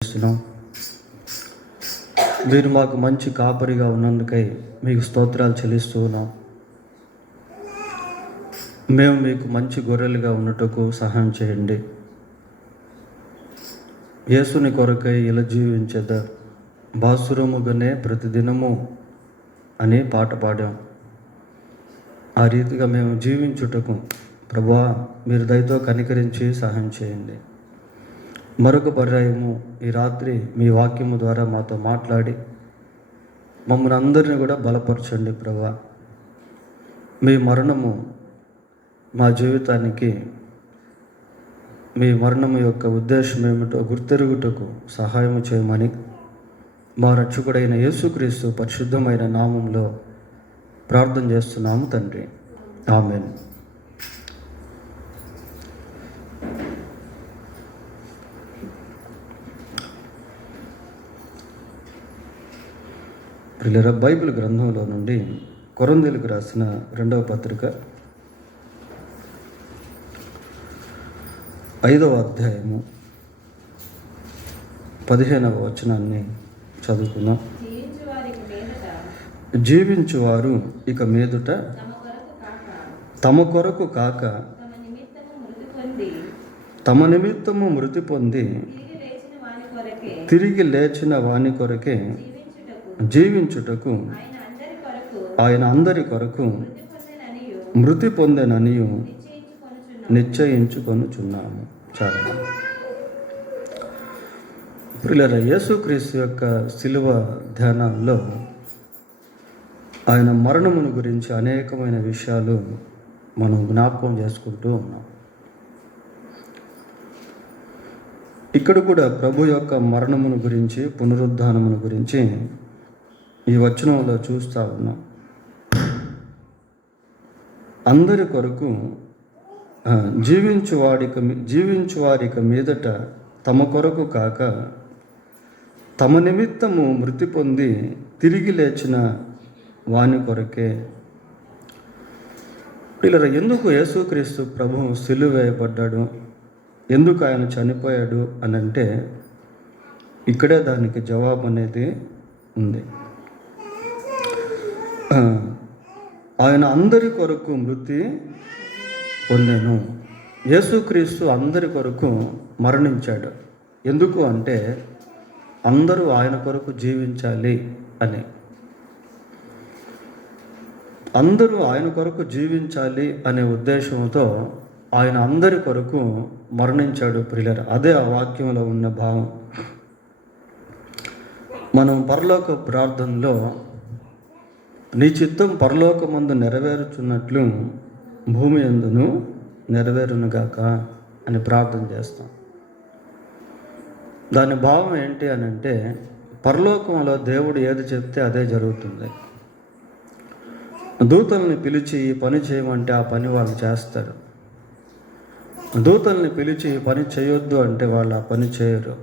చేస్తున్నాం. మీరు మాకు మంచి కాపరిగా ఉన్నందుకై మీకు స్తోత్రాలు చెల్లిస్తూ ఉన్నాం. మేము మీకు మంచి గొర్రెలుగా ఉన్నట్టుకు సహాయం చేయండి. యేసుని కొరకై ఇలా జీవించేద బాసురముగానే ప్రతిదినము అని పాట పాడాం. ఆ రీతిగా మేము జీవించుటకు ప్రభువా మీరు దయతో కనికరించి సహాయం చేయండి. మరొక పర్యాయము ఈ రాత్రి మీ వాక్యము ద్వారా మాతో మాట్లాడి మమ్మల్ని అందరినీ కూడా బలపరచండి ప్రభువా. మీ మరణము మా జీవితానికి, మీ మరణము యొక్క ఉద్దేశం ఏమిటో గుర్తెరుగుటకు సహాయం చేయమని మా రక్షకుడైన యేసుక్రీస్తు పరిశుద్ధమైన నామంలో ప్రార్థన చేస్తున్నాము తండ్రి, ఆమేన్. ప్రియులారా, బైబిల్ గ్రంథంలో నుండి కొరింథీయులకు రాసిన 2వ పత్రిక 5వ అధ్యాయము 15వ వచనాన్ని చదువుకుందాం. జీవించువారు ఇక మీదుట తమ కొరకు కాక తమ నిమిత్తము మృతి పొంది తిరిగి లేచిన వాని కొరకే జీవించుటకు ఆయన అందరి కొరకు మృతి పొందెననియు నిశ్చయించుకొనుచున్నాము. చాలా ప్రియులారా, యేసుక్రీస్తు యొక్క శిలువ ధ్యానంలో ఆయన మరణమును గురించి అనేకమైన విషయాలు మనం జ్ఞాపకం చేసుకుంటూ ఉన్నాం. ఇక్కడ కూడా ప్రభు యొక్క మరణమును గురించి, పునరుద్ధానమును గురించి ఈ వచనంలో చూస్తూ ఉన్నాం. అందరి కొరకు జీవించువారిక మీదట తమ కొరకు కాక తమ నిమిత్తము మృతి పొంది తిరిగి లేచిన వాని కొరకే. పిల్లలు, ఎందుకు యేసుక్రీస్తు ప్రభు సిలువ వేయబడ్డాడు, ఎందుకు ఆయన చనిపోయాడు అని అంటే ఇక్కడే దానికి జవాబు అనేది ఉంది. ఆయన అందరి కొరకు మృతి పొందెను. యేసుక్రీస్తు అందరి కొరకు మరణించాడు. ఎందుకు అంటే అందరూ ఆయన కొరకు జీవించాలి అని. అందరూ ఆయన కొరకు జీవించాలి అనే ఉద్దేశంతో ఆయన అందరి కొరకు మరణించాడు. ప్రియులారా, అదే ఆ వాక్యంలో ఉన్న భావం. మనం పరలోక ప్రార్థనలో నీ చిత్తం పరలోకమందు నెరవేరుచున్నట్లు భూమి యందును నెరవేరునుగాక అని ప్రార్థన చేస్తాం. దాని భావం ఏంటి అని అంటే పరలోకంలో దేవుడు ఏది చెప్తే అదే జరుగుతుంది. దూతల్ని పిలిచి ఈ పని చేయమంటే ఆ పని వాళ్ళు చేస్తారు. దూతల్ని పిలిచి ఈ పని చేయొద్దు అంటే వాళ్ళు ఆ పని చేయరు.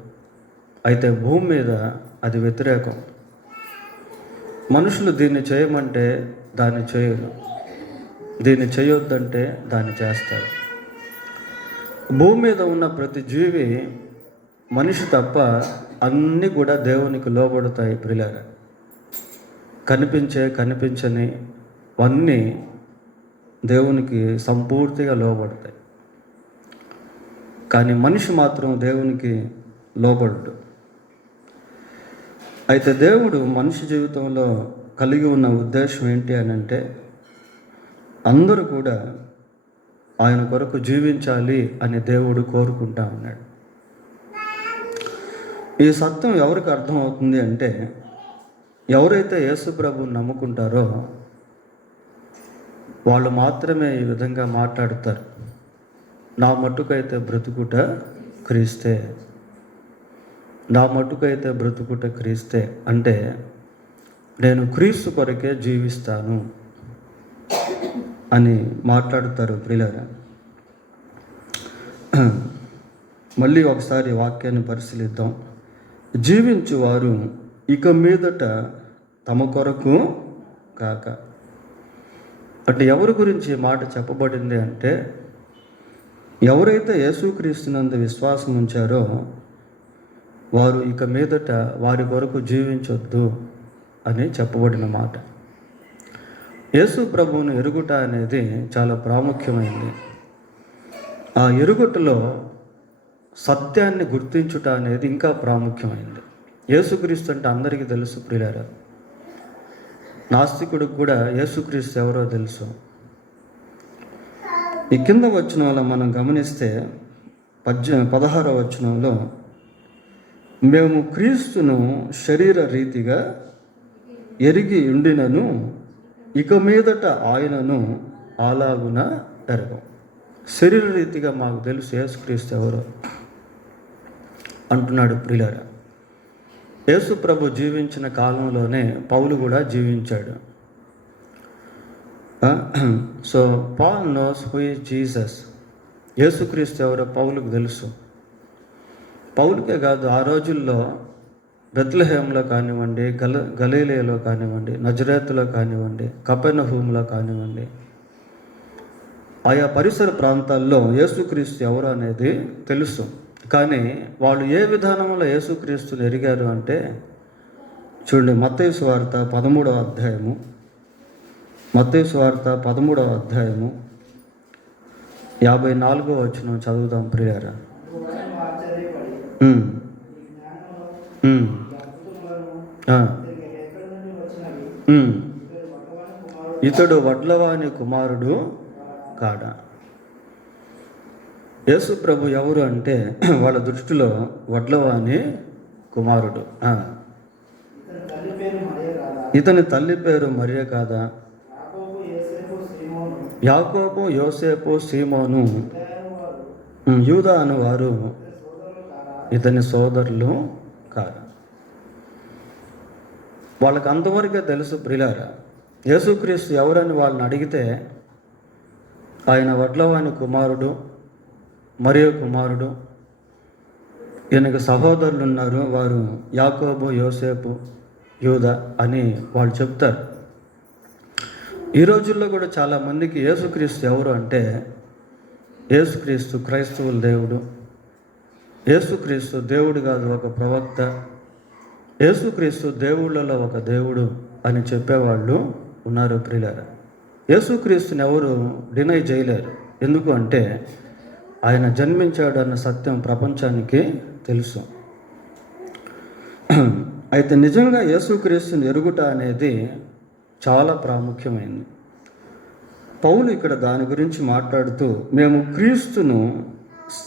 అయితే భూమి మీద అది వ్యతిరేకం. మనుషులు దీన్ని చేయమంటే దాన్ని చేయరు, దీన్ని చేయొద్దంటే దాన్ని చేస్తారు. భూమి మీద ఉన్న ప్రతి జీవి, మనిషి తప్ప అన్నీ కూడా దేవునికి లోబడతాయి. ప్రియులారా, కనిపించని అన్నీ దేవునికి సంపూర్తిగా లోబడతాయి. కానీ మనిషి మాత్రం దేవునికి లోబడడు. అయితే దేవుడు మనిషి జీవితంలో కలిగి ఉన్న ఉద్దేశం ఏంటి అని అంటే అందరూ కూడా ఆయన కొరకు జీవించాలి అని దేవుడు కోరుకుంటా ఉన్నాడు. ఈ సత్యం ఎవరికి అర్థమవుతుంది అంటే ఎవరైతే యేసు ప్రభువుని నమ్ముకుంటారో వాళ్ళు మాత్రమే ఈ విధంగా మాట్లాడతారు. నా మట్టుకైతే బ్రతుకుట క్రీస్తే, నా మట్టుకైతే బ్రతుకుట క్రీస్తే అంటే నేను క్రీస్తు కొరకే జీవిస్తాను అని మాట్లాడుతారు. ప్రియులారా, మళ్ళీ ఒకసారి వాక్యాన్ని పరిశీలిద్దాం. జీవించువారు ఇక మీదట తమ కొరకు కాక. అంటే ఎవరి గురించి మాట చెప్పబడింది అంటే ఎవరైతే యేసుక్రీస్తునందు విశ్వాసం ఉంచారో వారు ఇక మీదట వారి కొరకు జీవించొద్దు అని చెప్పబడిన మాట. యేసు ప్రభువును ఎరుగుట అనేది చాలా ప్రాముఖ్యమైనది. ఆ ఎరుగుటలో సత్యాన్ని గుర్తించుట అనేది ఇంకా ప్రాముఖ్యమైనది. యేసుక్రీస్తు అంటే అందరికీ తెలుసు ప్రియులారా. నాస్తికుడికి కూడా యేసుక్రీస్తు ఎవరో తెలుసు. ఈ కింద వచనంలో మనం గమనిస్తే 16వ వచనంలో, మేము క్రీస్తును శరీర రీతిగా ఎరిగి ఉండినను ఇక మీదట ఆయనను అలాగున ఎరగం. శరీర రీతిగా మాకు తెలుసు యేసుక్రీస్తు ఎవరో అంటున్నాడు ప్రియులారా. యేసు ప్రభు జీవించిన కాలంలోనే పౌలు కూడా జీవించాడు. So Paul knows who is Jesus. యేసుక్రీస్తు ఎవరో పౌలుకు తెలుసు. పౌలుకే కాదు, ఆ రోజుల్లో బెత్లెహేంలో కానివ్వండి, గలీలయలో కానివ్వండి, నజరేతులో కానివ్వండి, కపెర్నహూములో కానివ్వండి, ఆయా పరిసర ప్రాంతాల్లో యేసుక్రీస్తు ఎవరు అనేది తెలుసు. కానీ వాళ్ళు ఏ విధానంలో యేసుక్రీస్తుని ఎరిగారు అంటే, చూడండి, మత్తయి సువార్త 13వ అధ్యాయము, మత్తయి సువార్త 13వ అధ్యాయము 54వ వచనం చదువుదాం ప్రియారా. ఇతడు వడ్లవాని కుమారుడు కాడా. యేసు ప్రభు ఎవరు అంటే వాళ్ళ దృష్టిలో వడ్లవాని కుమారుడు. ఇతని తల్లి పేరు మరియ కాదా? యాకోబు, యోసేపు, సీమోను, యూదా అను వారు ఇతని సోదరులు కాదు. వాళ్ళకి అంతవరకే తెలుసు ప్రియులారా. యేసుక్రీస్తు ఎవరని వాళ్ళని అడిగితే ఆయన వడ్లవాని కుమారుడు, మరియ కుమారుడు, ఈయనకు సహోదరులు ఉన్నారు, వారు యాకోబు, యోసేపు, యూదా అని వాళ్ళు చెప్తారు. ఈ రోజుల్లో కూడా చాలామందికి యేసుక్రీస్తు ఎవరు అంటే, యేసుక్రీస్తు క్రైస్తవుల దేవుడు, యేసుక్రీస్తు దేవుడు కాదు ఒక ప్రవక్త, యేసుక్రీస్తు దేవుళ్ళలో ఒక దేవుడు అని చెప్పేవాళ్ళు ఉన్నారు ప్రియులారా. యేసుక్రీస్తుని ఎవరు డినై చేయలేరు. ఎందుకు అంటే ఆయన జన్మించాడు అన్న సత్యం ప్రపంచానికి తెలుసు. అయితే నిజంగా యేసుక్రీస్తుని ఎరుగుట అనేది చాలా ప్రాముఖ్యమైనది. పౌలు ఇక్కడ దాని గురించి మాట్లాడుతూ, మేము క్రీస్తును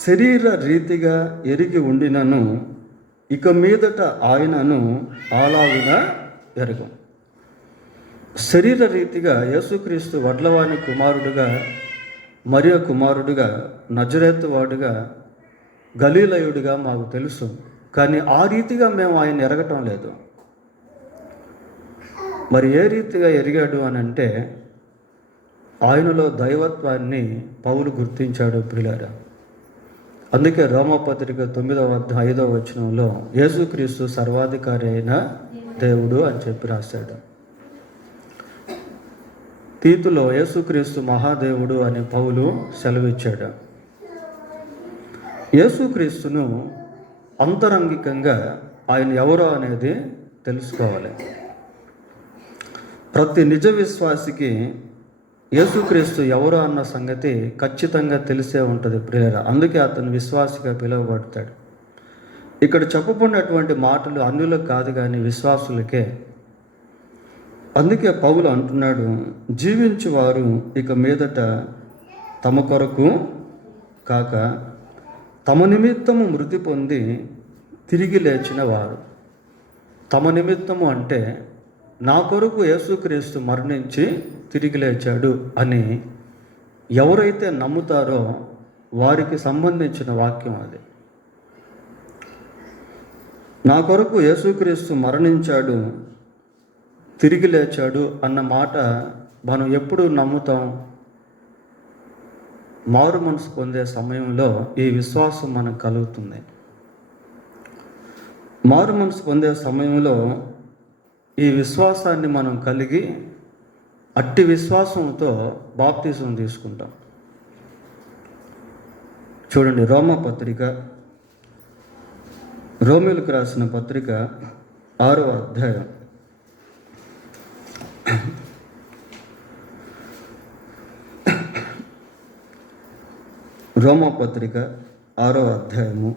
శరీర రీతిగా ఎరిగి ఉండినను ఇక మీదట ఆయనను అలాగున ఎరగం. శరీర రీతిగా యేసుక్రీస్తు వడ్లవాని కుమారుడుగా, మరియ కుమారుడుగా, నజరేతు వాడుగా, గలీలయుడిగా మాకు తెలుసు. కానీ ఆ రీతిగా మేము ఆయన ఎరగటం లేదు. మరి ఏ రీతిగా ఎరిగాడు అని అంటే, ఆయనలో దైవత్వాన్ని పౌలు గుర్తించాడు ప్రియులారా. అందుకే రోమపత్రిక 9వ అధ్యాయం 5వ వచనంలో యేసుక్రీస్తు సర్వాధికారి అయిన దేవుడు అని చెప్పి రాశాడు. తీతులో యేసుక్రీస్తు మహాదేవుడు అని పౌలు సెలవిచ్చాడు. యేసుక్రీస్తును అంతరంగికంగా ఆయన ఎవరో అనేది తెలుసుకోవాలి. ప్రతి నిజ విశ్వాసికి యేసుక్రీస్తు ఎవరు అన్న సంగతి ఖచ్చితంగా తెలిసే ఉంటుంది ప్రియులారా. అందుకే అతను విశ్వాసిగా పిలువబడతాడు. ఇక్కడ చెప్పబడినటువంటి మాటలు అన్యులకు కాదు కానీ విశ్వాసులకే. అందుకే పౌలు అంటున్నాడు, జీవించువారు ఇక మీదట తమ కొరకు కాక తమ నిమిత్తము మృతి పొంది తిరిగి లేచిన వారు. తమ నిమిత్తము అంటే నా కొరకు యేసుక్రీస్తు మరణించి తిరిగి లేచాడు అని ఎవరైతే నమ్ముతారో వారికి సంబంధించిన వాక్యం అది. నా కొరకు యేసుక్రీస్తు మరణించాడు, తిరిగి లేచాడు అన్న మాట మనం ఎప్పుడు నమ్ముతాం? మారు మనసు పొందే సమయంలో ఈ విశ్వాసం మనకు కలుగుతుంది. మారు మనసు పొందే సమయంలో ఈ విశ్వాసాన్ని మనం కలిగి అట్టి విశ్వాసంతో బాప్తిజం తీసుకుంటాం. చూడండి, రోమపత్రిక రోమీయులకు రాసిన పత్రిక 6వ అధ్యాయం. రోమా పత్రిక 6వ అధ్యాయము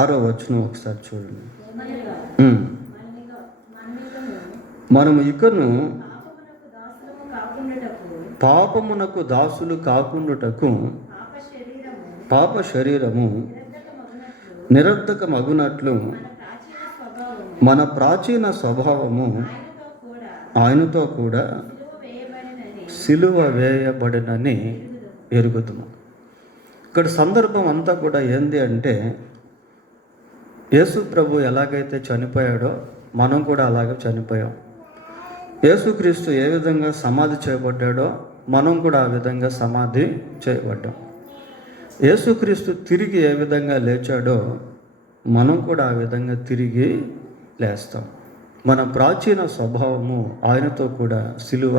6వ వచనం ఒకసారి చూడండి. మనము ఇకను పాపమునకు దాసులు కాకుండుటకు పాప శరీరము నిరర్ధకమగునట్లు మన ప్రాచీన స్వభావము ఆయనతో కూడా సిలువ వేయబడినని ఎరుగుతాము. ఇక్కడ సందర్భం అంతా కూడా ఏంది అంటే, యేసు ప్రభు ఎలాగైతే చనిపోయాడో మనం కూడా అలాగే చనిపోయాం. యేసుక్రీస్తు ఏ విధంగా సమాధి చేయబడ్డాడో మనం కూడా ఆ విధంగా సమాధి చేయబడ్డాం. యేసుక్రీస్తు తిరిగి ఏ విధంగా లేచాడో మనం కూడా ఆ విధంగా తిరిగి లేస్తాం. మన ప్రాచీన స్వభావము ఆయనతో కూడా సిలువ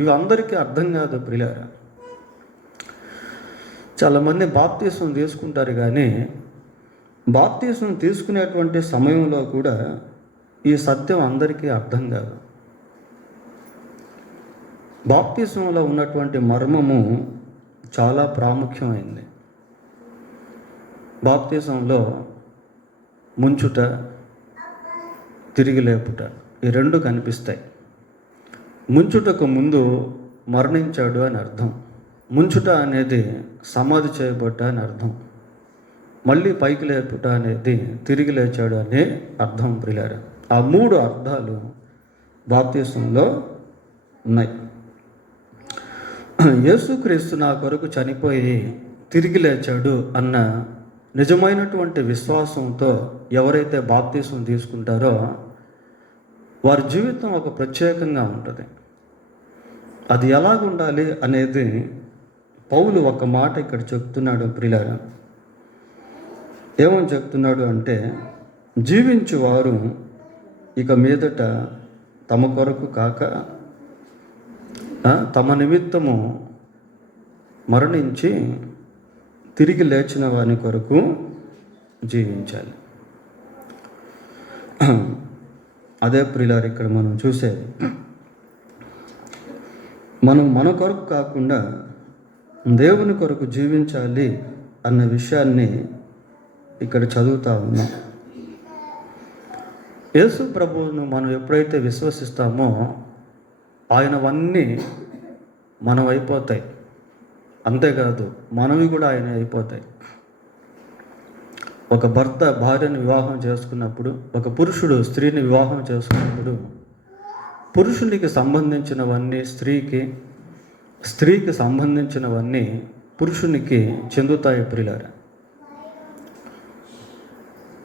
ఇవి అందరికీ అర్థం కాదు ప్రియులారా. చాలామంది బాప్తీసం తీసుకుంటారు, కానీ బాప్తీసం తీసుకునేటువంటి సమయంలో కూడా ఈ సత్యం అందరికీ అర్థం కాదు. బాప్తీసంలో ఉన్నటువంటి మర్మము చాలా ప్రాముఖ్యమైంది. బాప్తీసంలో ముంచుట, తిరిగి లేపుట, ఈ రెండు కనిపిస్తాయి. ముంచుటకు ముందు మరణించాడు అని అర్థం. ముంచుట అనేది సమాధి చేయబడ్డ అని అర్థం. మళ్ళీ పైకి లేపుట అనేది తిరిగి లేచాడు అనే అర్థం ప్రియులారా. ఆ మూడు అర్థాలు బాప్తీసంలో ఉన్నాయి. యేసుక్రీస్తు నా కొరకు చనిపోయి తిరిగి లేచాడు అన్న నిజమైనటువంటి విశ్వాసంతో ఎవరైతే బాప్తీసం తీసుకుంటారో వారి జీవితం ఒక ప్రత్యేకంగా ఉంటుంది. అది ఎలాగుండాలి అనేది పౌలు ఒక మాట ఇక్కడ చెప్తున్నాడు ప్రియులారా. ఏమని చెప్తున్నాడు అంటే, జీవించువారు ఇక మీదట తమ కొరకు కాక తమ నిమిత్తము మరణించి తిరిగి లేచిన వాని కొరకు జీవించాలి. అదే ప్రియులారు ఇక్కడ మనం చూసేది. మనం మన కొరకు కాకుండా దేవుని కొరకు జీవించాలి అన్న విషయాన్ని ఇక్కడ చదువుతా ఉన్నాం. యేసు ప్రభువును మనం ఎప్పుడైతే విశ్వసిస్తామో ఆయనవన్నీ మనం అయిపోతాయి. అంతేకాదు మనవి కూడా ఆయన అయిపోతాయి. ఒక భర్త భార్యను వివాహం చేసుకున్నప్పుడు, ఒక పురుషుడు స్త్రీని వివాహం చేసుకున్నప్పుడు పురుషునికి సంబంధించినవన్నీ స్త్రీకి, స్త్రీకి సంబంధించినవన్నీ పురుషునికి చెందుతాయి ప్రియులారా.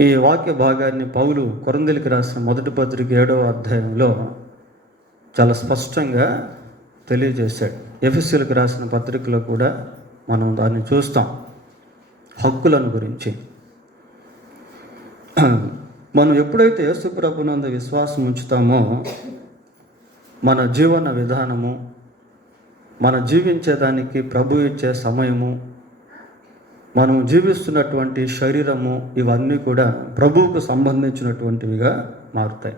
ఈ వాక్య భాగాన్ని పౌలు కొరింథీయులకు రాసిన మొదటి పత్రిక 7వ అధ్యాయంలో చాలా స్పష్టంగా తెలియజేశాడు. ఎఫెసీయులకు రాసిన పత్రికలో కూడా మనం దాన్ని చూస్తాం, హక్కులను గురించి. మనం ఎప్పుడైతే యేసు ప్రభునందు విశ్వాసం ఉంచుతామో మన జీవన విధానము, మన జీవించేదానికి ప్రభు ఇచ్చే సమయము, మనం జీవిస్తున్నటువంటి శరీరము, ఇవన్నీ కూడా ప్రభువుకు సంబంధించినటువంటివిగా మారుతాయి.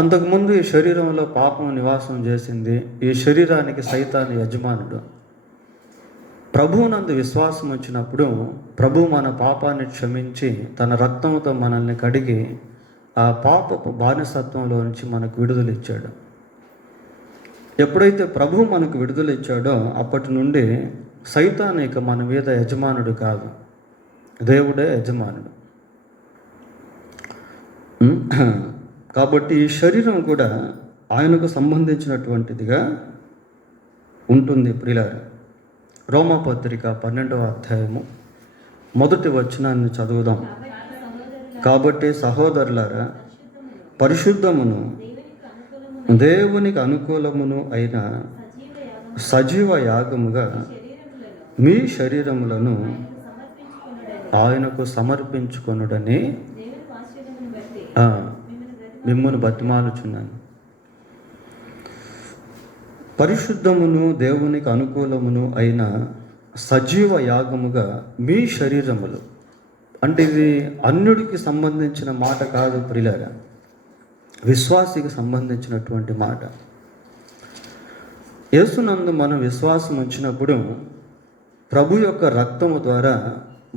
అంతకుముందు ఈ శరీరంలో పాపం నివాసం చేసింది. ఈ శరీరానికి సైతాను యజమానుడు. ప్రభువునందు విశ్వాసం వచ్చినప్పుడు ప్రభు మన పాపాన్ని క్షమించి తన రక్తంతో మనల్ని కడిగి ఆ పాపపు బానిసత్వంలో నుంచి మనకు విడుదల ఇచ్చాడు. ఎప్పుడైతే ప్రభు మనకు విడుదల ఇచ్చాడో అప్పటి నుండి సైతాను ఇక మన మీద యజమానుడు కాదు, దేవుడే యజమానుడు. కాబట్టి ఈ శరీరం కూడా ఆయనకు సంబంధించినటువంటిదిగా ఉంటుంది ప్రియులారా. రోమాపత్రిక 12వ అధ్యాయము 1వ వచనాన్ని చదువుదాం. కాబట్టి సహోదరులారా, పరిశుద్ధమును దేవునికి అనుకూలమును అయిన సజీవ యాగముగా మీ శరీరములను ఆయనకు సమర్పించుకొనుడని మిమ్మును బతిమాలుచున్నాను. పరిశుద్ధమును దేవునికి అనుకూలమును అయిన సజీవ యాగముగా మీ శరీరములు. అంటే ఇది అన్యుడికి సంబంధించిన మాట కాదు ప్రియులారా, విశ్వాసికి సంబంధించినటువంటి మాట. యేసునందు మనం విశ్వాసం ఉంచినప్పుడు ప్రభు యొక్క రక్తము ద్వారా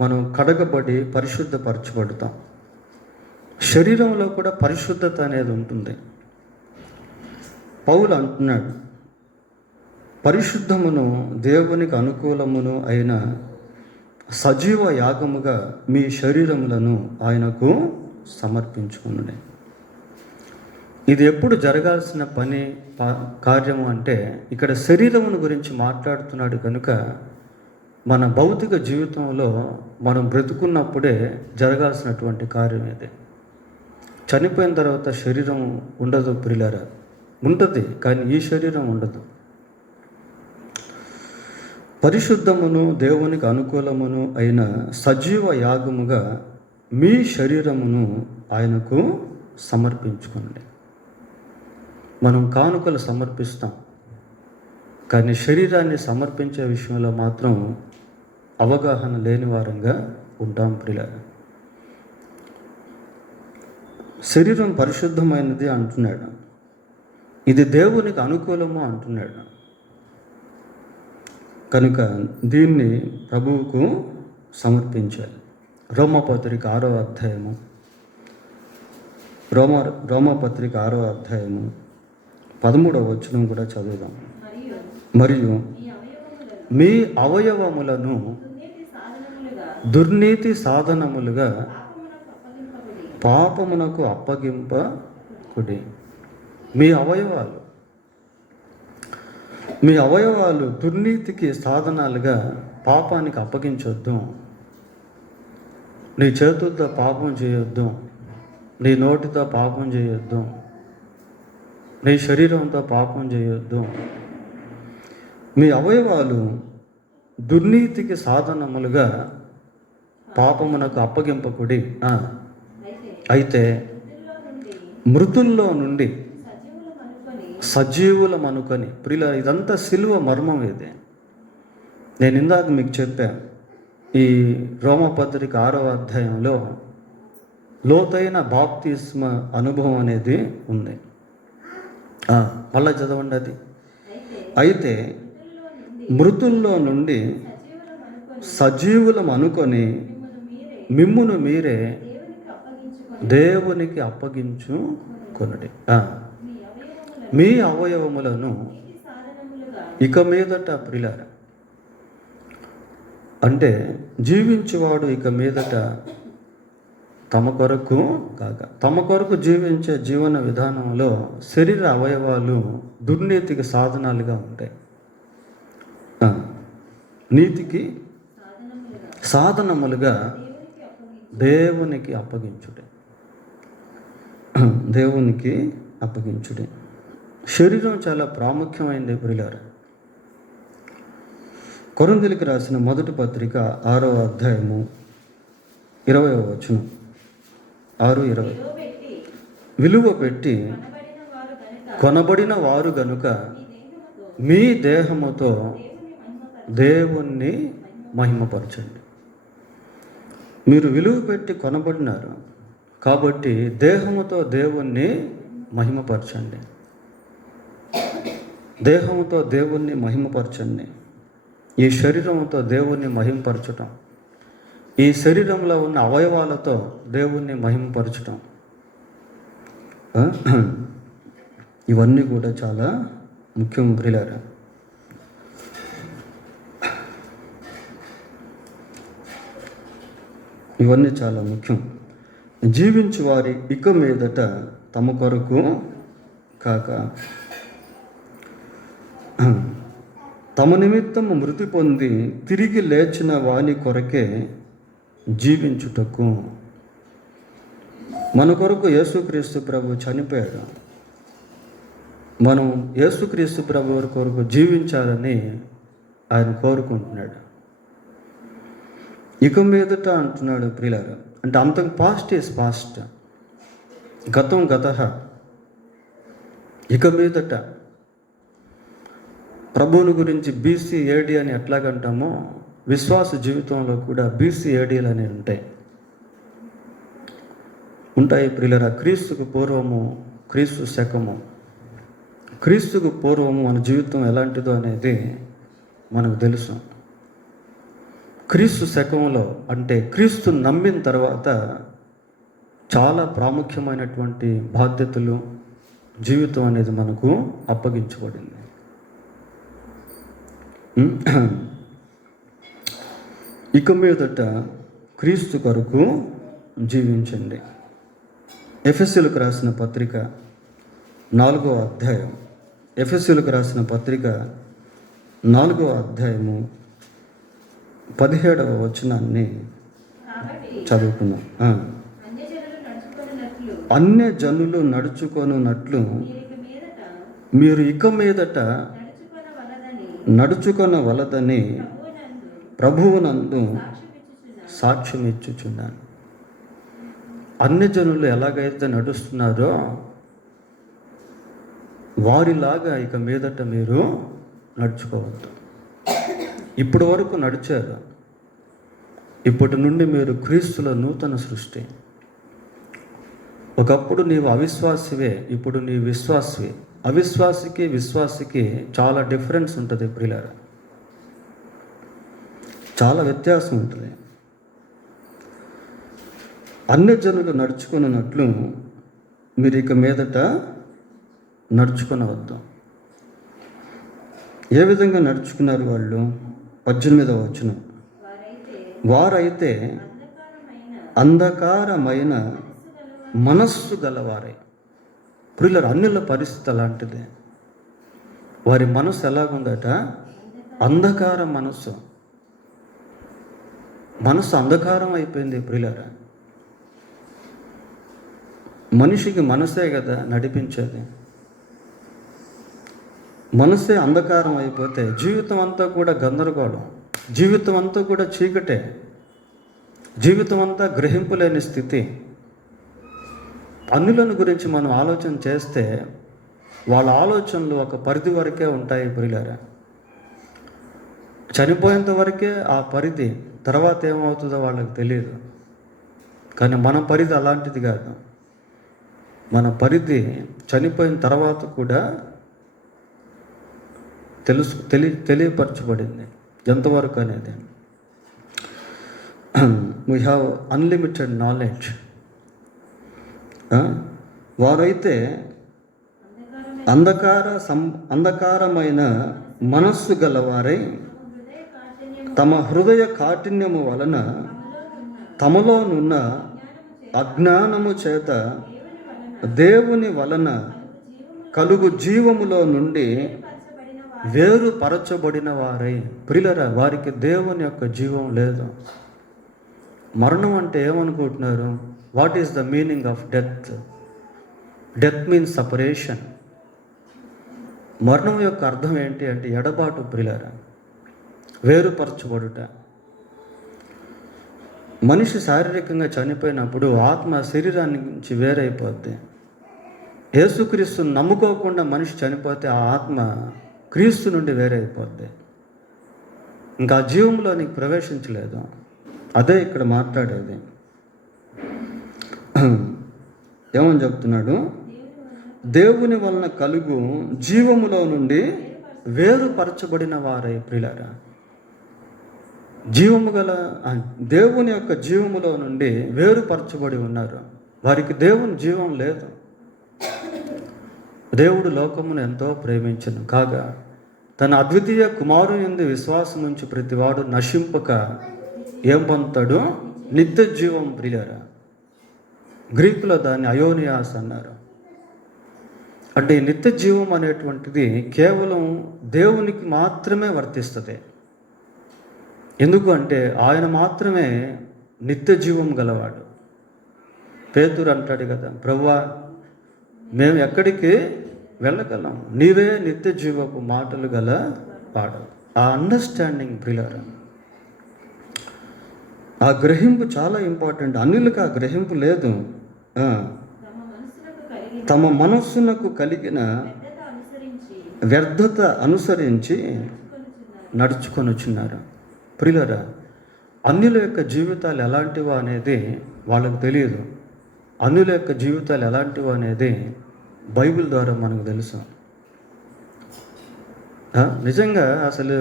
మనం కడగబడి పరిశుద్ధపరచబడతాం. శరీరంలో కూడా పరిశుద్ధత అనేది ఉంటుంది. పౌలు అంటున్నాడు, పరిశుద్ధమును దేవునికి అనుకూలమును అయిన సజీవ యాగముగా మీ శరీరములను ఆయనకు సమర్పించుకునుడి. ఇది ఎప్పుడు జరగాల్సిన కార్యము అంటే ఇక్కడ శరీరమును గురించి మాట్లాడుతున్నాడు కనుక మన భౌతిక జీవితంలో మనం బ్రతుకున్నప్పుడే జరగాల్సినటువంటి కార్యం ఇది. చనిపోయిన తర్వాత శరీరం ఉండదు ప్రియులారా, ఉంటుంది కానీ ఈ శరీరం ఉండదు. పరిశుద్ధమును దేవునికి అనుకూలమును అయిన సజీవ యాగముగా మీ శరీరమును ఆయనకు సమర్పించుకోండి. మనం కానుకలు సమర్పిస్తాం, కానీ శరీరాన్ని సమర్పించే విషయంలో మాత్రం అవగాహన లేని వారంగా ఉంటాం ప్రియులారా. శరీరం పరిశుద్ధమైనది అంటున్నాడు, ఇది దేవునికి అనుకూలము అంటున్నాడు. కనుక దీన్ని ప్రభువుకు సమర్పించాలి. రోమపత్రిక 6వ అధ్యాయము, రోమపత్రిక 6వ అధ్యాయము 13వ వచనం కూడా చదువుదాం. మరియు మీ అవయవములను దుర్నీతి సాధనములుగా పాపమునకు అప్పగింపకుడి. మీ అవయవాలు దుర్నీతికి సాధనాలుగా పాపానికి అప్పగించొద్దు. నీ చేతులతో పాపం చేయొద్దు, నీ నోటితో పాపం చేయొద్దు, నీ శరీరంతో పాపం చేయొద్దు. మీ అవయవాలు దుర్నీతికి సాధనములుగా పాపమునకు అప్పగింపకుడి. అయితే మృతుల్లో నుండి సజీవులమనుకొని. ప్రియుల, ఇదంతా సిలువ మర్మం. ఇది నేను ఇందాక మీకు చెప్పాను. ఈ రోమపత్రిక 6వ అధ్యాయంలో లోతైన బాప్తిస్మ అనుభవం అనేది ఉంది. మళ్ళా చదవండి అది. అయితే మృతుల్లో నుండి సజీవులం అనుకొని మిమ్మును మీరే దేవునికి అప్పగించుకొనుడి. మీ అవయవములను ఇక మీదట ప్రియులారా, అంటే జీవించేవాడు ఇక మీదట తమ కొరకు కాక తమ కొరకు జీవించే జీవన విధానంలో శరీర అవయవాలు దుర్నీతికి సాధనాలుగా ఉంటాయి. నీతికి సాధనములుగా దేవునికి అప్పగించుడే. దేవునికి అప్పగించుడే. శరీరం చాలా ప్రాముఖ్యమైనది ప్రియులారా. కొరింథీయులకు రాసిన మొదటి పత్రిక 6వ అధ్యాయము 20వ వచనం, 6:20. విలువ పెట్టి కొనబడిన వారు గనుక మీ దేహముతో దేవుణ్ణి మహిమపరచండి. మీరు విలువ పెట్టి కొనబడినారు కాబట్టి దేహముతో దేవుణ్ణి మహిమపరచండి. దేహంతో దేవుణ్ణి మహిమపరచండి. ఈ శరీరంతో దేవుణ్ణి మహిమపరచటం, ఈ శరీరంలో ఉన్న అవయవాలతో దేవుణ్ణి మహిమపరచటం, ఇవన్నీ కూడా చాలా ముఖ్యం ప్రియులారా. ఇవన్నీ చాలా ముఖ్యం. జీవించు వారి ఇక మీదట తమ కొరకు కాక తమ నిమిత్తము మృతి పొంది తిరిగి లేచిన వాని కొరకే జీవించుటకు. మన కొరకు యేసుక్రీస్తు ప్రభు చనిపోయాడు. మనం యేసుక్రీస్తు ప్రభు కొరకు జీవించాలని ఆయన కోరుకుంటున్నాడు. ఇక మీదట అంటున్నాడు ప్రియులారా. అంటే అంతకు పాస్ట్ ఈజ్ పాస్ట్, గతం గతః. ఇక మీదట ప్రభువుని గురించి BC AD అని ఎట్లాగంటామో విశ్వాస జీవితంలో కూడా BC-ADలు అనేవి ఉంటాయి ప్రియులారా. క్రీస్తుకు పూర్వము, క్రీస్తు శకము. క్రీస్తుకు పూర్వము మన జీవితం ఎలాంటిదో అనేది మనకు తెలుసు. క్రీస్తు శకంలో అంటే క్రీస్తు నమ్మిన తర్వాత చాలా ప్రాముఖ్యమైనటువంటి బాధ్యతలు, జీవితం అనేది మనకు అప్పగించబడింది. ఇక మీదట క్రీస్తు కొరకు జీవించండి. ఎఫెసీయులకు రాసిన పత్రిక 4వ అధ్యాయం, ఎఫెసీయులకు రాసిన పత్రిక 4వ అధ్యాయము 17వ వచనాన్ని చదువుకుందాం. అన్య జనులు నడుచుకొనున్నట్లు మీరు ఇక మీదట నడుచుకొనవలదని ప్రభువునందు సాక్ష్యం ఇచ్చుచున్నాను. అన్య జనులు ఎలాగైతే నడుస్తున్నారో వారిలాగా ఇక మీదట మీరు నడుచుకోవద్దు. ఇప్పటి వరకు నడిచారు, ఇప్పటి నుండి మీరు క్రీస్తుల నూతన సృష్టి. ఒకప్పుడు నీవు అవిశ్వాసివే, ఇప్పుడు నీ విశ్వాసివే. అవిశ్వాసికి విశ్వాసికి చాలా డిఫరెన్స్ ఉంటుంది ప్రియులారా, చాలా వ్యత్యాసం ఉంటుంది. అన్ని జనులు నడుచుకున్నట్లు మీరు ఇక మీదట నడుచుకునవద్దు. ఏ విధంగా నడుచుకున్నారు వాళ్ళు? 18వ వచనం, వారైతే అంధకారమైన మనస్సు గలవారై. ప్రియులారా, అన్యుల పరిస్థితి అలాంటిది. వారి మనసు ఎలాగుందట? అంధకార మనస్సు. మనసు అంధకారం అయిపోయింది ప్రియులారా. మనిషికి మనసే కదా నడిపించేది. మనసే అంధకారం అయిపోతే జీవితం అంతా కూడా గందరగోళం, జీవితం అంతా కూడా చీకటే, జీవితం అంతా గ్రహింపులేని స్థితి. అన్యులను గురించి మనం ఆలోచన చేస్తే వాళ్ళ ఆలోచనలు ఒక పరిధి వరకే ఉంటాయి ప్రియులారా. చనిపోయేంత వరకే ఆ పరిధి, తర్వాత ఏమవుతుందో వాళ్ళకి తెలియదు. కానీ మన పరిధి అలాంటిది కాదు. మన పరిధి చనిపోయిన తర్వాత కూడా తెలియపరచబడింది ఎంతవరకు అనేది. We have unlimited knowledge. వారైతే అంధకారమైన మనస్సు గలవారై తమ హృదయ కాఠిన్యము వలన తమలోనున్న అజ్ఞానము చేత దేవుని వలన కలుగు జీవములో నుండి వేరుపరచబడిన వారై. ప్రియులారా, వారికి దేవుని యొక్క జీవం లేదు. మరణం అంటే ఏమనుకుంటున్నారు? What is the meaning of death? Death means separation. మరణం యొక్క అర్థం ఏంటి అంటే ఎడబాటు ప్రియులారా, వేరుపరచబడుట. మనిషి శారీరకంగా చనిపోయినప్పుడు ఆత్మ శరీరాన్ని నుంచి వేరైపోద్ది. యేసుక్రీస్తుని నమ్ముకోకుండా మనిషి చనిపోతే ఆ ఆత్మ క్రీస్తు నుండి వేరైపోద్ది. ఇంకా ఆ జీవంలో నీకు ప్రవేశించలేదు. అదే ఇక్కడ మాట్లాడేది. ఏమని చెప్తున్నాడు? దేవుని వలన కలుగు జీవములో నుండి వేరుపరచబడిన వారై. ప్రియులారా, జీవము గల దేవుని యొక్క జీవములో నుండి వేరుపరచబడి ఉన్నారు. వారికి దేవుని జీవం లేదు. దేవుడు లోకమును ఎంతో ప్రేమించను కాగా తన అద్వితీయ కుమారుని యందు విశ్వాసం నుంచి ప్రతివాడు నశింపక ఏం పొందుతాడు? నిత్య జీవం. ప్రియులారా, గ్రీకులో దాన్ని అయోనియాస్ అన్నారు. అంటే నిత్య జీవం అనేటువంటిది కేవలం దేవునికి మాత్రమే వర్తిస్తుంది. ఎందుకు అంటే ఆయన మాత్రమే నిత్య జీవం గలవాడు. పేతురు అంటాడు కదా, ప్రభువా మేము ఎక్కడికి వెళ్ళగలం? నీవే నిత్య జీవపు మాటలు గల వాడు. ఆ అండర్స్టాండింగ్ ప్రియులారా, ఆ గ్రహింపు చాలా ఇంపార్టెంట్. అన్యులకు ఆ గ్రహింపు లేదు. తమ మనస్సునకు కలిగిన వ్యర్థత అనుసరించి నడుచుకొనుచున్నారు. ప్రియులరా, అన్యుల యొక్క జీవితాలు ఎలాంటివో అనేది వాళ్ళకు తెలియదు. అన్యుల యొక్క జీవితాలు ఎలాంటివో అనేది బైబిల్ ద్వారా మనకు తెలుసు. నిజంగా అసలు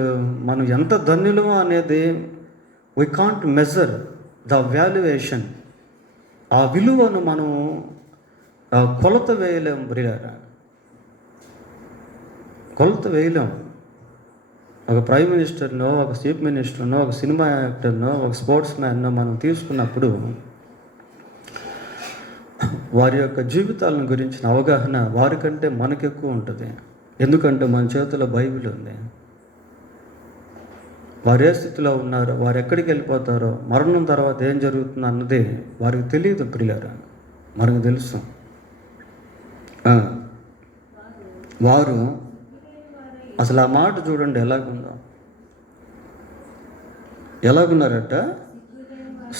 మనం ఎంత ధన్యులమో అనేది we can't measure the valuation. ఆ విలువను మనం కొలత వేయలేం ప్రియులారా, కొలత వేయలేం. ఒక ప్రైమ్ మినిస్టర్నో, ఒక చీఫ్ మినిస్టర్నో, ఒక సినిమా యాక్టర్నో, ఒక స్పోర్ట్స్ మ్యాన్నో మనం తీసుకున్నప్పుడు వారి యొక్క జీవితాలను గురించిన అవగాహన వారికంటే మనకెక్కువ ఉంటుంది. ఎందుకంటే మన చేతిలో బైబిల్ ఉంది. వారు ఏ స్థితిలో ఉన్నారో, వారు ఎక్కడికి వెళ్ళిపోతారో, మరణం తర్వాత ఏం జరుగుతుందో అన్నది వారికి తెలియదు ప్రియులారా, మనకు తెలుసు. వారు అసలు ఆ మాట చూడండి ఎలాగున్నారట,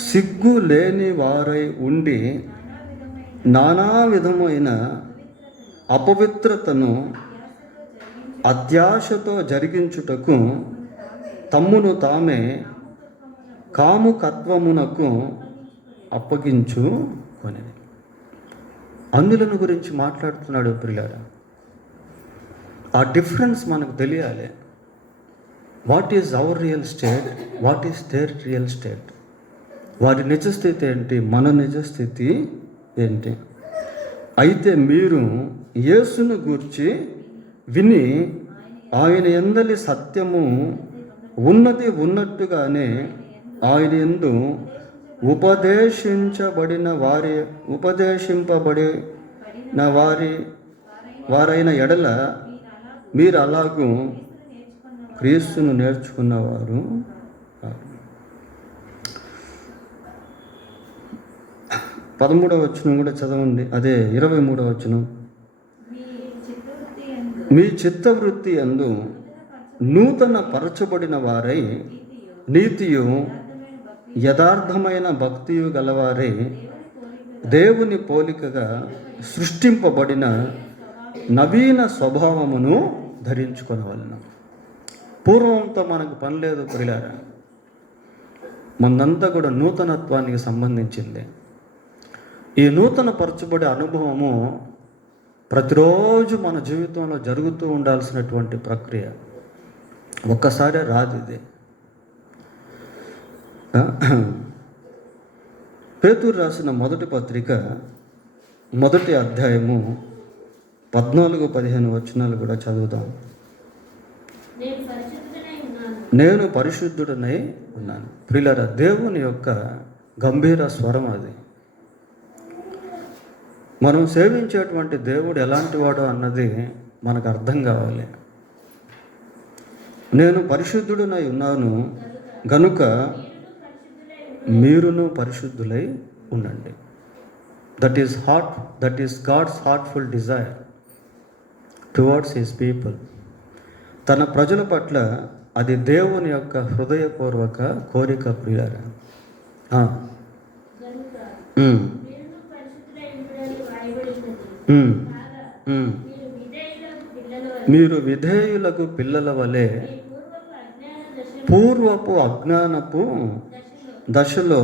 సిగ్గు లేని వారై ఉండి నానా విధమైన అపవిత్రతను అత్యాశతో జరిగించుటకు తమ్మును తామే కాముకత్వమునకు అప్పగించుకొనేది. అందులను గురించి మాట్లాడుతున్నాడు ప్రియులారా. ఆ డిఫరెన్స్ మనకు తెలియాలి. What is our real state, what is their real state. వారి నిజస్థితి ఏంటి, మన నిజస్థితి ఏంటి. అయితే మీరు యేసును గూర్చి విని ఆయన యందలి సత్యము ఉన్నది ఉన్నట్టుగానే ఆయన యందు ఉపదేశింపబడిన వారైన ఎడల మీరు అలాగూ క్రీస్తును నేర్చుకున్నవారు. 13వ వచనం కూడా చదవండి, అదే 23వ వచనం. మీ చిత్తవృత్తి యందు నూతన పరచబడిన వారై నీతియు యథార్థమైన భక్తియు గలవారై దేవుని పోలికగా సృష్టింపబడిన నవీన స్వభావమును ధరించుకొనవలెను. పూర్వంతో మనకు పని లేదు ప్రియులారా, మనంతా కూడా నూతనత్వానికి సంబంధించింది. ఈ నూతన పరచబడే అనుభవము ప్రతిరోజు మన జీవితంలో జరుగుతూ ఉండాల్సినటువంటి ప్రక్రియ. ఒక్కసారే రాదు ఇది. పేతురు రాసిన మొదటి పత్రిక 1వ అధ్యాయము 14-15 వచనాలు కూడా చదువుదాం. నేను పరిశుద్ధుడనై ఉన్నాను. ప్రియులారా, దేవుని యొక్క గంభీర స్వరం అది. మనం సేవించేటువంటి దేవుడు ఎలాంటి వాడో అన్నది మనకు అర్థం కావాలి. నేను పరిశుద్ధుడనై ఉన్నాను గనుక మీరును పరిశుద్ధులై ఉండండి. That is God's heartful desire towards his people. తన ప్రజల పట్ల అది దేవుని యొక్క హృదయపూర్వక కోరిక ప్రియులారా. మీరు విధేయులకు పిల్లల వలె పూర్వపు అజ్ఞానపు దశలో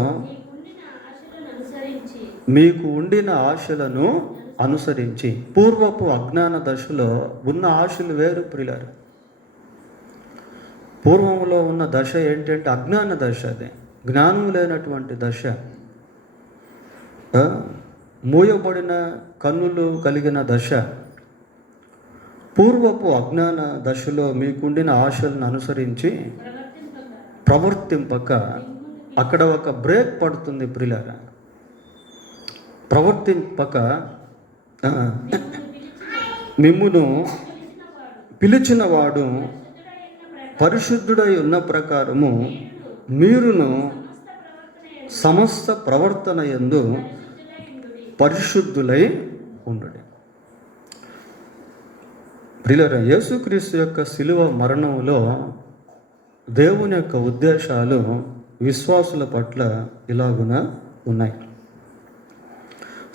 మీకు ఉండిన ఆశలను అనుసరించి. పూర్వపు అజ్ఞాన దశలో ఉన్న ఆశలు వేరు ప్రియులారా. పూర్వంలో ఉన్న దశ ఏంటంటే అజ్ఞాన దశ, అది జ్ఞానం లేనటువంటి దశ. మూయబడిన కన్నులు కలిగిన దశ. పూర్వపు అజ్ఞాన దశలో మీకుండిన ఆశలను అనుసరించి ప్రవర్తింపక, అక్కడ ఒక బ్రేక్ పడుతుంది ప్రియులారా. ప్రవర్తింపక మిమ్మును పిలిచిన వాడు పరిశుద్ధుడై ఉన్న ప్రకారము మీరును సమస్త ప్రవర్తన యందు పరిశుద్ధులై ఉండుడి. ప్రియులారా, యేసుక్రీస్తు యొక్క శిలువ మరణంలో దేవుని యొక్క ఉద్దేశాలు విశ్వాసుల పట్ల ఇలాగున ఉన్నాయి.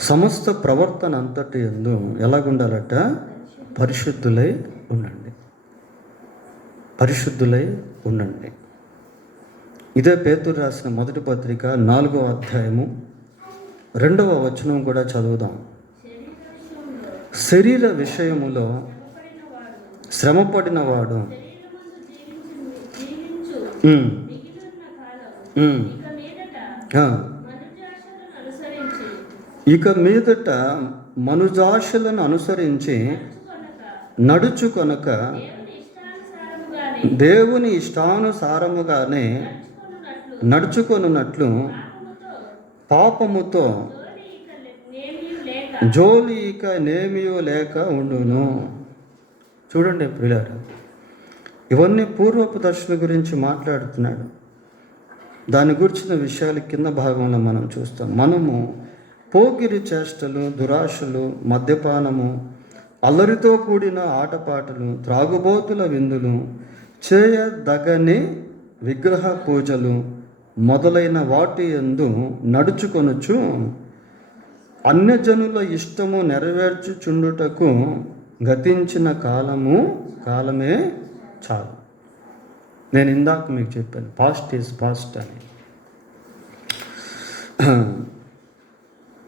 సమస్త ప్రవర్తన అంతటి యందు ఎలాగుండాలట, పరిశుద్ధులై ఉండండి. పరిశుద్ధులై ఉండండి. ఇదే పేతురు రాసిన మొదటి పత్రిక 4వ అధ్యాయము 2వ వచనం కూడా చదువుదాం. శరీర విషయములో శ్రమపడిన వాడు ఇక మీదట మనుజాశలను అనుసరించి నడుచుకొనక దేవుని ఇష్టానుసారముగానే నడుచుకొనున్నట్లు పాపముతో జోలి ఇక నేమియో లేక ఉండును. చూడండి ప్రియులారా, ఇవన్నీ పూర్వపు దర్శన గురించి మాట్లాడుతున్నాడు. దాని గురించిన విషయాలు కింద భాగంలో మనం చూస్తాం. మనము పోకిరి చేష్టలు, దురాశలు, మద్యపానము, అల్లరితో కూడిన ఆటపాటలు, త్రాగుబోతుల విందులు, చేయదగని విగ్రహ పూజలు మొదలైన వాటి యందు నడుచుకొనుచు అన్యజనుల ఇష్టము నెరవేర్చుచుండుటకు గతించిన కాలమే చాలు. నేను ఇందాక మీకు చెప్పాను, పాస్ట్ ఈజ్ పాస్ట్ అని.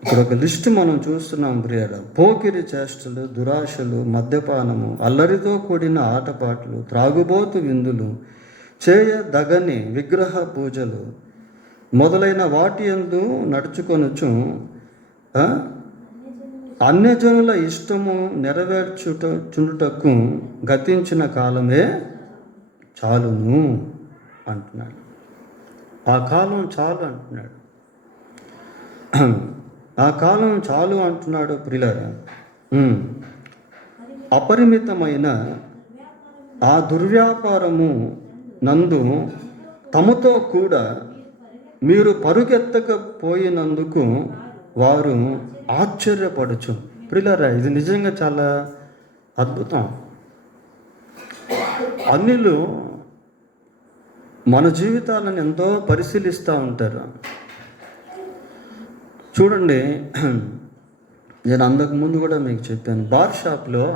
ఇక్కడ ఒక లిస్టు మనం చూస్తున్నాం ప్రియుల. పోకిరి చేష్టలు, దురాశలు, మద్యపానము, అల్లరితో కూడిన ఆటపాటలు, త్రాగుబోతు విందులు, చేయదగని విగ్రహ పూజలు మొదలైన వాటి యందు నడుచుకొనుచు అన్యజనుల ఇష్టము నెరవేర్చుటకు గతించిన కాలమే చాలును అంటున్నాడు. ఆ కాలం చాలు అంటున్నాడు. ఆ కాలం చాలు అంటున్నాడు ప్రియులారా. అపరిమితమైన ఆ దుర్వ్యాపారము నందు తమతో కూడా మీరు పరుగెత్తకపోయినందుకు వారు ఆశ్చర్యపడచ్చు. ప్రియులారా, ఇది నిజంగా చాలా అద్భుతం. అన్యులు మన జీవితాలను ఎంతో పరిశీలిస్తూ ఉంటారు. చూడండి, నేను అంతకుముందు కూడా మీకు చెప్పాను, బార్ షాప్లో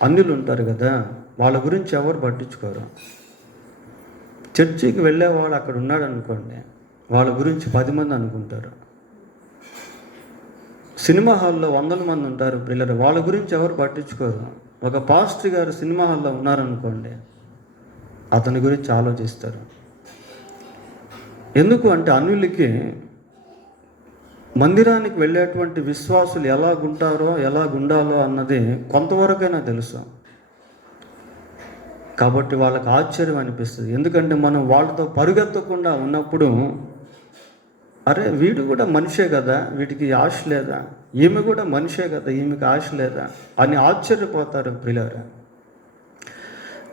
అన్యులు ఉంటారు కదా, వాళ్ళ గురించి ఎవరు పట్టించుకోరు. చర్చికి వెళ్ళేవాడు అక్కడ ఉన్నాడు అనుకోండి, వాళ్ళ గురించి 10 మంది అనుకుంటారు. సినిమా హాల్లో 100 మంది ఉంటారు పిల్లలు, వాళ్ళ గురించి ఎవరు పట్టించుకోరు. ఒక పాస్టర్ గారు సినిమా హాల్లో ఉన్నారనుకోండి, అతని గురించి ఆలోచిస్తారు. ఎందుకు అంటే అన్యులకి మందిరానికి వెళ్ళేటువంటి విశ్వాసులు ఎలాగుంటారో ఎలాగుండాలో అన్నది కొంతవరకైనా తెలుసు. కాబట్టి వాళ్ళకి ఆశ్చర్యం అనిపిస్తుంది. ఎందుకంటే మనం వాళ్ళతో పరుగెత్తకుండా ఉన్నప్పుడు, అరే వీడు కూడా మనిషే కదా, వీటికి ఆశ లేదా, ఈమె కూడా మనిషే కదా, ఈమెకి ఆశ లేదా అని ఆశ్చర్యపోతారు ప్రియులారా.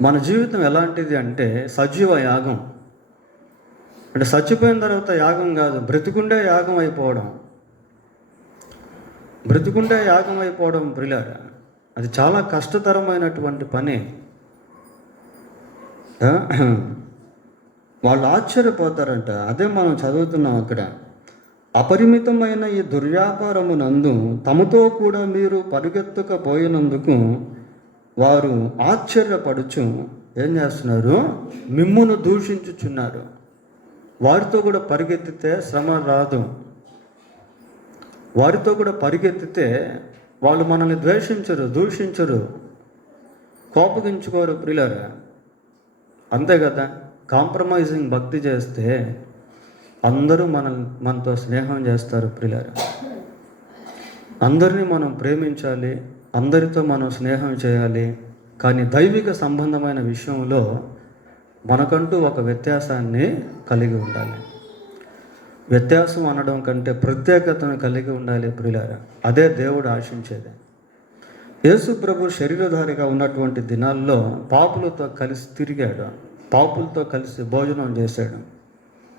మన జీవితం ఎలాంటిది అంటే సజీవ యాగం. అంటే చచ్చిపోయిన తర్వాత యాగం కాదు, బ్రతికుండే యాగం అయిపోవడం. బ్రతికుండే యాగం అయిపోవడం ప్రియులారా, అది చాలా కష్టతరమైనటువంటి పని. వాళ్ళు ఆశ్చర్యపోతారంట. అదే మనం చదువుతున్నాం అక్కడ. అపరిమితమైన ఈ దుర్వ్యాపారమునందు తమతో కూడా మీరు పరుగెత్తకపోయినందుకు వారు ఆశ్చర్యపడుచు ఏం చేస్తున్నారు, మిమ్మును దూషించుచున్నారు. వారితో కూడా పరిగెత్తితే శ్రమ రాదు. వారితో కూడా పరిగెత్తితే వాళ్ళు మనల్ని ద్వేషించరు, దూషించరు, కోపగించుకోరు ప్రియులారా. అంతే కదా. కాంప్రమైజింగ్ భక్తి చేస్తే అందరూ మనతో స్నేహం చేస్తారు ప్రియులారా. అందరినీ మనం ప్రేమించాలి, అందరితో మనం స్నేహం చేయాలి. కానీ దైవిక సంబంధమైన విషయంలో మనకంటూ ఒక వ్యత్యాసాన్ని కలిగి ఉండాలి. వ్యత్యాసం అనడం కంటే ప్రత్యేకతను కలిగి ఉండాలి ప్రియులారా. అదే దేవుడు ఆశించేది. యేసు ప్రభు శరీరధారిగా ఉన్నటువంటి దినాల్లో పాపులతో కలిసి తిరిగాడు, పాపులతో కలిసి భోజనం చేశాడు.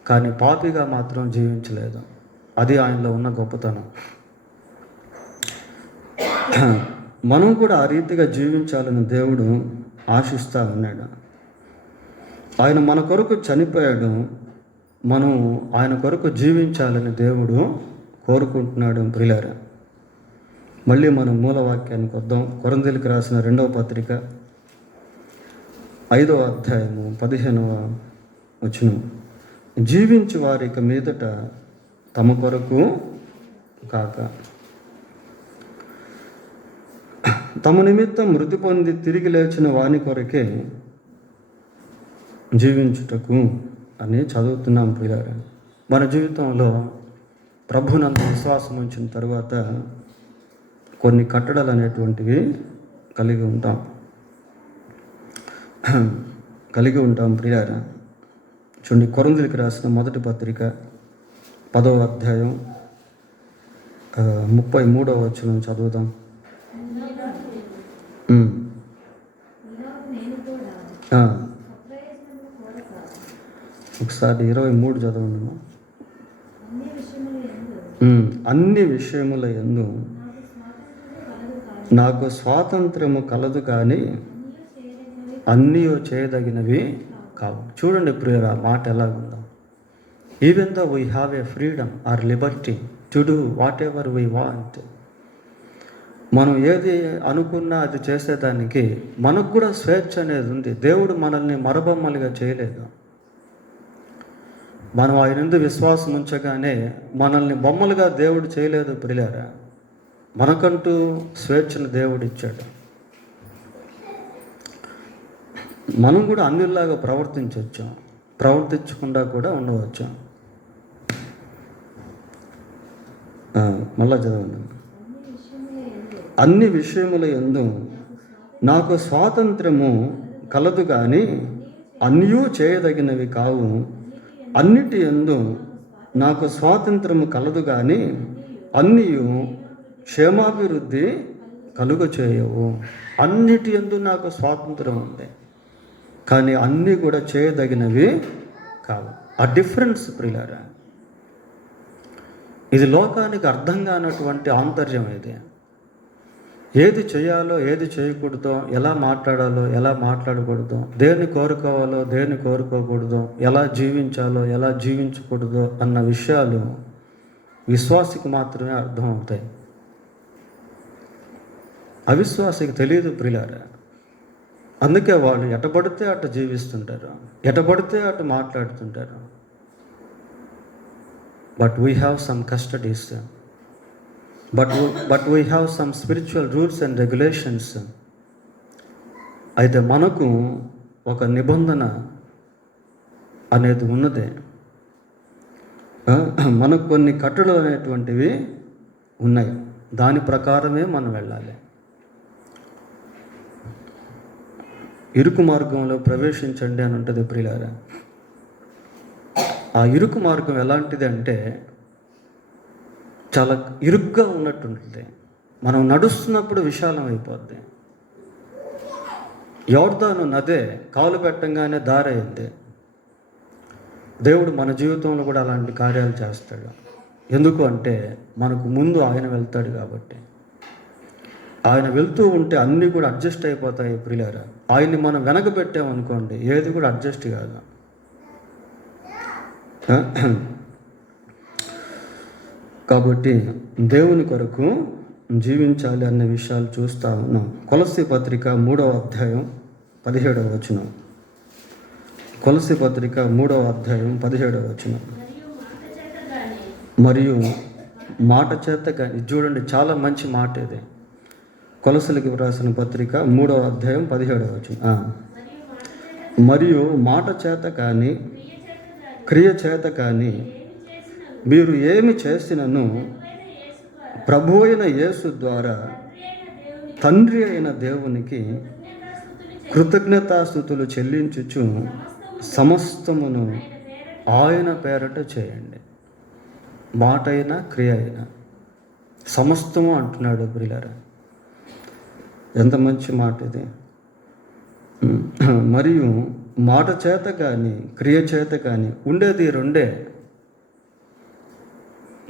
కానీ పాపిగా మాత్రం జీవించలేదు. అది ఆయనలో ఉన్న గొప్పతనం. మనం కూడా ఆ రీతిగా జీవించాలని దేవుడు ఆశిస్తూ ఉన్నాడు. ఆయన మన కొరకు చనిపోయాడు, మనం ఆయన కొరకు జీవించాలని దేవుడు కోరుకుంటున్నాడు ప్రియులారా. మళ్ళీ మనం మూలవాక్యానికి వద్దాం. కొరింథీయులకు రాసిన 2వ పత్రిక 5వ అధ్యాయము 15వ వచనం. జీవించి వారి ఇక మీదట తమ కొరకు కాక తమ నిమిత్తం మృతి పొంది తిరిగి లేచిన వాని కొరకే జీవించుటకు అని చదువుతున్నాం ప్రియులారా. మన జీవితంలో ప్రభునందు విశ్వాసం ఉంచిన తర్వాత కొన్ని కట్టడలు అనేటువంటివి కలిగి ఉంటాం ప్రియులారా. చూడండి, కొరింథీయులకు రాసిన మొదటి పత్రిక 10వ అధ్యాయం 33వ వచనం చదువుదాం. ఒకసారి 23 చదవండి. అన్ని విషయముల యందు నాకు స్వాతంత్రము కలదు కానీ అన్నీ చేయదగినవి కావు. చూడండి ప్రియరా, మాట ఎలా ఉందో. Even though we have a freedom or liberty to do whatever we want. మనం ఏది అనుకున్నా అది చేసేదానికి మనకు కూడా స్వేచ్ఛ అనేది ఉంది. దేవుడు మనల్ని మరబొమ్మలుగా చేయలేదు. మనం ఆయన యందు విశ్వాసం ఉంచగానే మనల్ని బొమ్మలుగా దేవుడు చేయలేదు ప్రియులారా. మనకంటూ స్వేచ్ఛను దేవుడు ఇచ్చాడు. మనం కూడా అన్నిలాగా ప్రవర్తించవచ్చు, ప్రవర్తించకుండా కూడా ఉండవచ్చు. మళ్ళా చదవండి. అన్ని విషయముల యందు నాకు స్వాతంత్రము కలదు కానీ అన్నీ చేయదగినవి కావు. అన్నిటి యందు నాకు స్వాతంత్రము కలదు కానీ అన్నీ క్షేమాభివృద్ధి కలుగ చేయవు. అన్నిటి యందు నాకు స్వాతంత్రం ఉంది కానీ అన్నీ కూడా చేయదగినవి కావు. ఆ డిఫరెన్స్ ప్రియులారా, ఇది లోకానికి అర్థం కానటువంటి ఆంతర్యం. ఇది ఏది చేయాలో ఏది చేయకూడదో, ఎలా మాట్లాడాలో ఎలా మాట్లాడకూడదో, దేన్ని కోరుకోవాలో దేన్ని కోరుకోకూడదో, ఎలా జీవించాలో ఎలా జీవించకూడదో అన్న విషయాలు విశ్వాసికి మాత్రమే అర్థం అవుతాయి. అవిశ్వాసికి తెలియదు ప్రియులారా. అందుకే వాళ్ళు ఎటబడితే అటు జీవిస్తుంటారు, ఎటబడితే అటు మాట్లాడుతుంటారు. But we have some custodies, but we have some spiritual rules and regulations. అయితే మనకు ఒక నిబంధన అనేది ఉన్నదే. మనకు కొన్ని కట్టడలు అనేటువంటివి ఉన్నాయి. దాని ప్రకారమే మనం వెళ్ళాలి. ఇరుకు మార్గంలో ప్రవేశించండి అని ఉంటుంది ప్రియులారా. ఆ ఇరుకు మార్గం ఎలాంటిది అంటే చాలా ఇరుగ్గా ఉన్నట్టుంటుంది. మనం నడుస్తున్నప్పుడు విశాలం అయిపోద్ది. యోర్దాను నదే కాలు పెట్టంగానే దారైంది. దేవుడు మన జీవితంలో కూడా అలాంటి కార్యాలు చేస్తాడు. ఎందుకు అంటే మనకు ముందు ఆయన వెళ్తాడు కాబట్టి. ఆయన వెళ్తూ ఉంటే అన్నీ కూడా అడ్జస్ట్ అయిపోతాయి ప్రియులారా. ఆయన్ని మనం వెనకబెట్టామనుకోండి, ఏది కూడా అడ్జస్ట్ కాదు. కాబట్టి దేవుని కొరకు జీవించాలి అనే విషయాలు చూస్తూ ఉన్నాం. కొలస్సీ పత్రిక 3వ అధ్యాయం 17వ వచనం. కొలస్సీ పత్రిక 3వ అధ్యాయం 17వ వచనం. మరియు మాట చేత కానీ, చూడండి చాలా మంచి మాట ఇది. కొలస్సీలకు రాసిన పత్రిక 3వ అధ్యాయం 17వ వచనం. మరియు మాట చేత కానీ క్రియ చేత కానీ మీరు ఏమి చేసినను ప్రభు అయిన యేసు ద్వారా తండ్రి అయిన దేవునికి కృతజ్ఞతాస్తుతులు చెల్లించుచు సమస్తమును ఆయన పేరట చేయండి. మాట అయినా క్రియ అయినా సమస్తము అంటున్నాడు ప్రియులారా. ఎంత మంచి మాట ఇది. మరియు మాట చేత కానీ క్రియ చేత కానీ ఉండేది రెండే.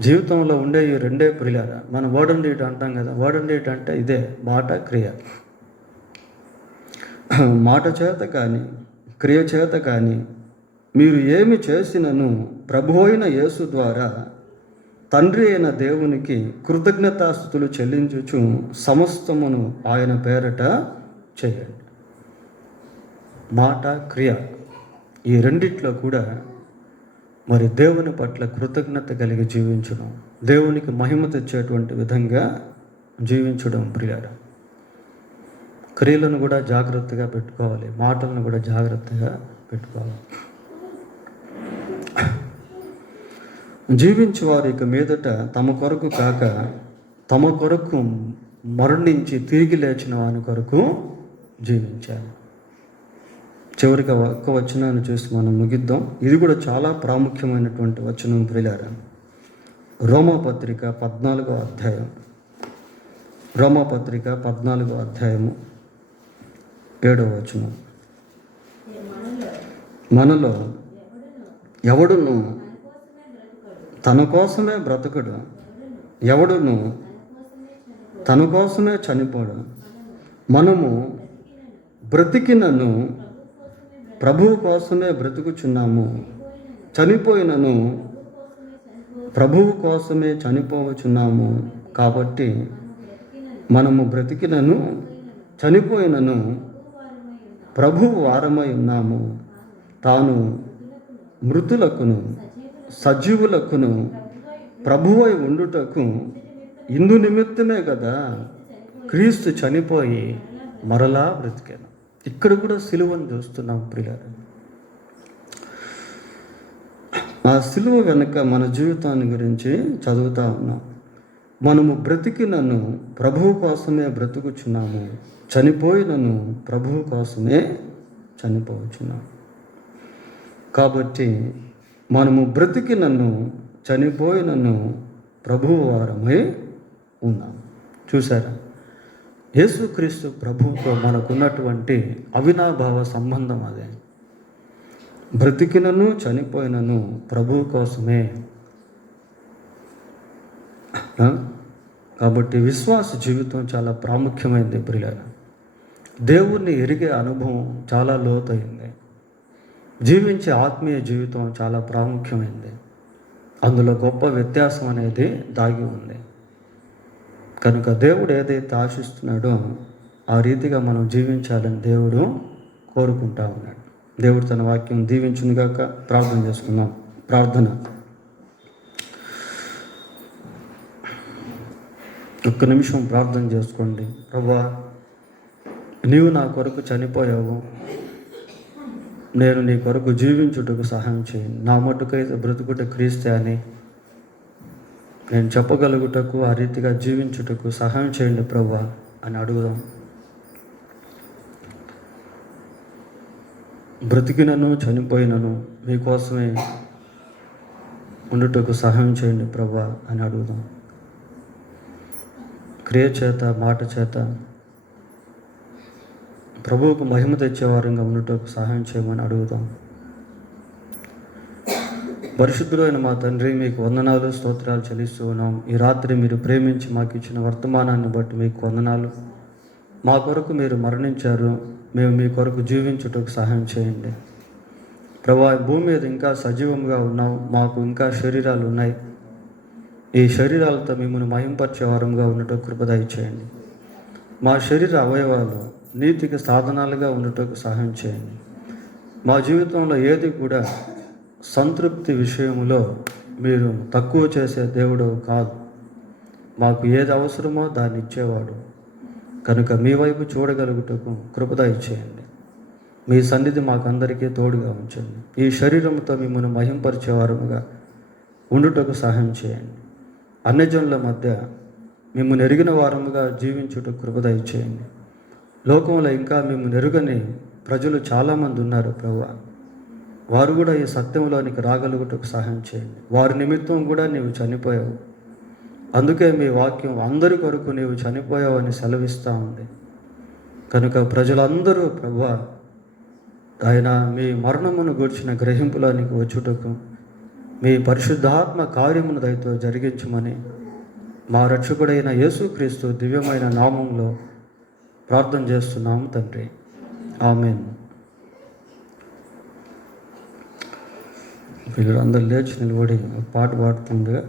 జీవితంలో ఉండే ఈ రెండే ప్రియులారా. మనం వర్డ్ అండ్ డీడ్ అంటాం కదా. వర్డ్ అండ్ డీడ్ అంటే ఇదే, మాట క్రియ. మాట చేత కానీ క్రియ చేత కానీ మీరు ఏమి చేసినను ప్రభు అయిన యేసు ద్వారా తండ్రి అయిన దేవునికి కృతజ్ఞతాస్తుతులు చెల్లించుచు సమస్తమును ఆయన పేరట చేయండి. మాట క్రియ ఈ రెండిట్లో కూడా మరి దేవుని పట్ల కృతజ్ఞత కలిగి జీవించడం, దేవునికి మహిమ తెచ్చేటువంటి విధంగా జీవించడం ప్రియులారా. క్రియలను కూడా జాగ్రత్తగా పెట్టుకోవాలి, మాటలను కూడా జాగ్రత్తగా పెట్టుకోవాలి. జీవించే వారు ఇక మీదట తమ కొరకు కాక తమ కొరకు మరణించి తిరిగి లేచిన వాని కొరకు జీవించాలి. చివరిగా ఒక్క వచనాన్ని చూసి మనం ముగిద్దాం. ఇది కూడా చాలా ప్రాముఖ్యమైనటువంటి వచనం ప్రియులారా. రోమాపత్రిక 14వ అధ్యాయం, రోమాపత్రిక 14వ అధ్యాయము 7వ వచనం. మనలో ఎవడును తన కోసమే బ్రతకడు, ఎవడును తన కోసమే చనిపోడు. మనము బ్రతికినను ప్రభువు కోసమే బ్రతుకుచున్నాము, చనిపోయినను ప్రభువు కోసమే చనిపోవచున్నాము. కాబట్టి మనము బ్రతికినను చనిపోయినను ప్రభువు వారమై ఉన్నాము. తాను మృతులకును సజీవులకును ప్రభువై ఉండుటకు ఇందు నిమిత్తమే కదా క్రీస్తు చనిపోయి మరలా బ్రతికాను. ఇక్కడ కూడా సిలువను చూస్తున్నాం ప్రియులారా. ఆ సిలువ వెనుక మన జీవితాన్ని గురించి చదువుతా ఉన్నాం. మనము బ్రతికినను ప్రభువు కోసమే బ్రతుకుచున్నాము, చనిపోయినను ప్రభువు కోసమే చనిపోవచ్చున్నాము. కాబట్టి మనము బ్రతికినను చనిపోయినను ప్రభువు వారమై ఉన్నాము. చూసారా, యేసుక్రీస్తు ప్రభువుతో మనకున్నటువంటి అవినాభావ సంబంధం అదే. బ్రతికినను చనిపోయినను ప్రభువు కోసమే. కాబట్టి విశ్వాస జీవితం చాలా ప్రాముఖ్యమైనది ప్రియులారా. దేవుణ్ణి ఎరిగే అనుభవం చాలా లోతైంది. జీవించే ఆత్మీయ జీవితం చాలా ప్రాముఖ్యమైనది. అందులో గొప్ప వ్యత్యాసం అనేది దాగి ఉంది. కనుక దేవుడు ఏదైతే ఆశిస్తున్నాడో ఆ రీతిగా మనం జీవించాలని దేవుడు కోరుకుంటా ఉన్నాడు. దేవుడు తన వాక్యం దీవించునుగాక. ప్రార్థన చేసుకుందాం. ప్రార్థన. ఒక్క నిమిషం ప్రార్థన చేసుకోండి. ప్రభువా, నీవు నా కొరకు చనిపోయావు, నేను నీ కొరకు జీవించుటకు సహాయం చేయండి. నా మటుకైతే బ్రతుకుట క్రీస్తే అని నేను చెప్పగలుగుటకు, ఆ రీతిగా జీవించుటకు సహాయం చేయండి ప్రభువా అని అడుగుదాం. బ్రతికినను చనిపోయినను మీకోసమే ఉండుటకు సహాయం చేయండి ప్రభువా అని అడుగుదాం. క్రియ చేత, మాట చేత ప్రభువుకు మహిమ తెచ్చేవారంగా ఉండటకు సహాయం చేయమని అడుగుదాం. పరిశుద్ధులైన మా తండ్రి, మీకు వందనాలు, స్తోత్రాలు చెల్లిస్తూ ఉన్నాం. ఈ రాత్రి మీరు ప్రేమించి మాకు ఇచ్చిన వర్తమానాన్ని బట్టి మీకు వందనాలు. మా కొరకు మీరు మరణించారు, మేము మీ కొరకు జీవించుటకు సహాయం చేయండి ప్రభువా. భూమి మీద ఇంకా సజీవంగా ఉన్నాం, మాకు ఇంకా శరీరాలు ఉన్నాయి. ఈ శరీరాలతో మిమ్మల్ని మహింపరిచే వారంగా ఉండటకు కృప దయచేయండి. మా శరీర అవయవాలు నీతికి సాధనాలుగా ఉండటకు సహాయం చేయండి. మా జీవితంలో ఏది కూడా సంతృప్తి విషయంలో మీరు తక్కువ చేసే దేవుడు కాదు. మాకు ఏది అవసరమో దాన్ని ఇచ్చేవాడు. కనుక మీ వైపు చూడగలుగుటకు కృప దయచేయండి. మీ సన్నిధి మాకందరికీ తోడుగా ఉంచండి. ఈ శరీరంతో మిమ్మల్ని మహింపరిచేవారుగా ఉండుటకు సహాయం చేయండి. అన్యజనుల మధ్య మిమ్మల్ని ఎరిగిన వారముగా జీవించుటకు కృప దయచేయండి. లోకంలో ఇంకా మిమ్మల్ని ఎరుగని ప్రజలు చాలామంది ఉన్నారు ప్రభువా. వారు కూడా ఈ సత్యంలోనికి రాగలుగుటకు సహాయం చేయండి. వారి నిమిత్తం కూడా నీవు చనిపోయావు. అందుకే మీ వాక్యం అందరి కొరకు నీవు చనిపోయావు అని సెలవిస్తూ ఉంది. కనుక ప్రజలందరూ ప్రభువా ఆయన మీ మరణమును గూర్చిన గ్రహింపులోనికి వచ్చుటకు మీ పరిశుద్ధాత్మ కార్యమును దయతో జరిగించమని మా రక్షకుడైన యేసుక్రీస్తు దివ్యమైన నామంలో ప్రార్థన చేస్తున్నాము తండ్రి. ఆమేన్. వీళ్ళందరూ లేచి నిలబడి పాట పాడుతుండగా